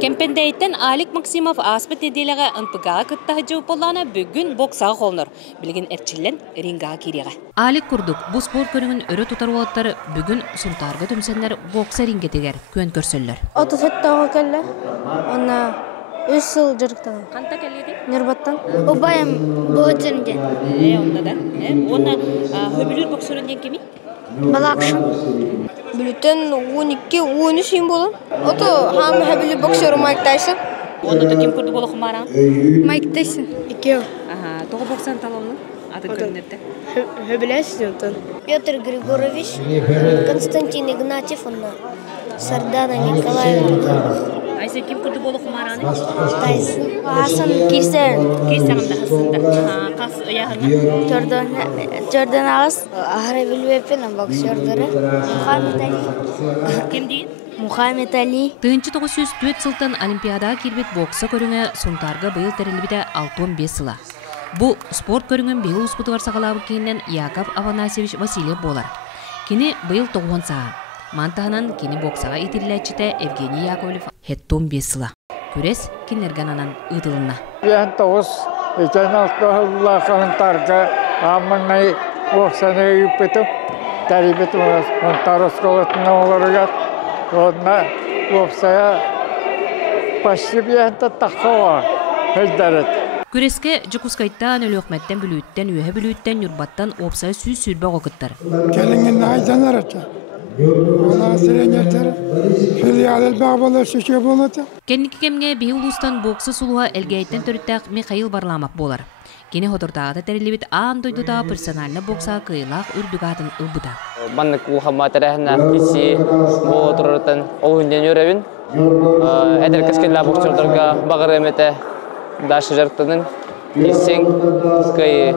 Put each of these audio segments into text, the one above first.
Кемпендейтен Алик Максимов аспыт неделеге ынпыгаға кыттағы жауып олана бүгін боксаға қолныр. Білген әрчілен рингаға кереға. Алик күрдік. Бұл спорт көріңін өрі тұтар олаттары бүгін сұнтарға төмсенлер бокса ринге тегер көн көрсөллер. Отосеттауға кәлі. Она 3 жыл жүріктіғын. Қанта кәледі? Нұрбаттан. Обайым бұл жерінде. Онда да. Оны хөбілер боксөрінден кемей? Балақшым. Бүлітен 12-13 ем болын. Ото хам хөбілер боксөрі Майк Тайсон. Оны да кем көрді болы құмаран? Майк Тайсон. 2. Тоғы боксан талауны? Атын көрінетті? Хөбілесін онтан. Петр Григорович, Константин Игнатьев, Сардана Николаевна. Айсы кем көрді болы құмараны? Тайсон. Асан Кирсен. Кирсенімді қасында. Қас ұяғына? Jordan Ağız. Ahra Bilbep'in boksörleri. Muhammed Ali. Кем дейін? Muhammed Ali. Тыынчы 904 сылтын Олимпиадаға кербет бокса көріңі сұнтарға бұйыл тәрелбіде 6-15 сыла. Бұл спорт көріңін бейіл ұспыты бар сағалабы кейінен Яков Аванасьевич Васильев болар. Кені бұйыл 9 саға. Мантағынан кені боксаға етерләтчіті Евгений Яковлев 15 сыла. Көрес кенергананан ұдылына. Ben 9 geçen hafta kantarga amınay boksana yüpetip terbiyetim kantar skolatına olarak onunla boksaya başlı bir yanda takva hezdaret. Күреске Жукускайттан өлөкмәттен бүлүттен, үйе бүлүттен, юрбаттан опсай сүй сүрбә оқыттар. Келingen aydan araca. Ona sirenyeter. Filial bağbalı şişe buladı. Кенники кемге бейі улустан боксы сулуға әлгәйттен төріттәк Михаил Барламақ болар. Кені хотыртағыда тәрелебет аан дойдуда персональны бокса кыйлақ үрдігатын ұлбыда. Баннык ұлхама тәрәхін әркесі бұл тұрыртын олғынден өрәвін. Әдір кәскенлі боксердарға бағыр әметі дашы жарықтының кесен кайы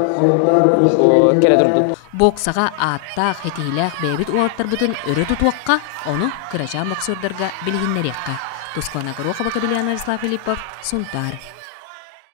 келе тұрды. Боксаға аттақ, хетейләқ, бәйбет уалаттар бұтын өрі тұтуаққа, оны кырача боксердарға білгінлер еққа. Тусклана Горохова, Кабелиана Вячеслав Филиппов, Сунтар.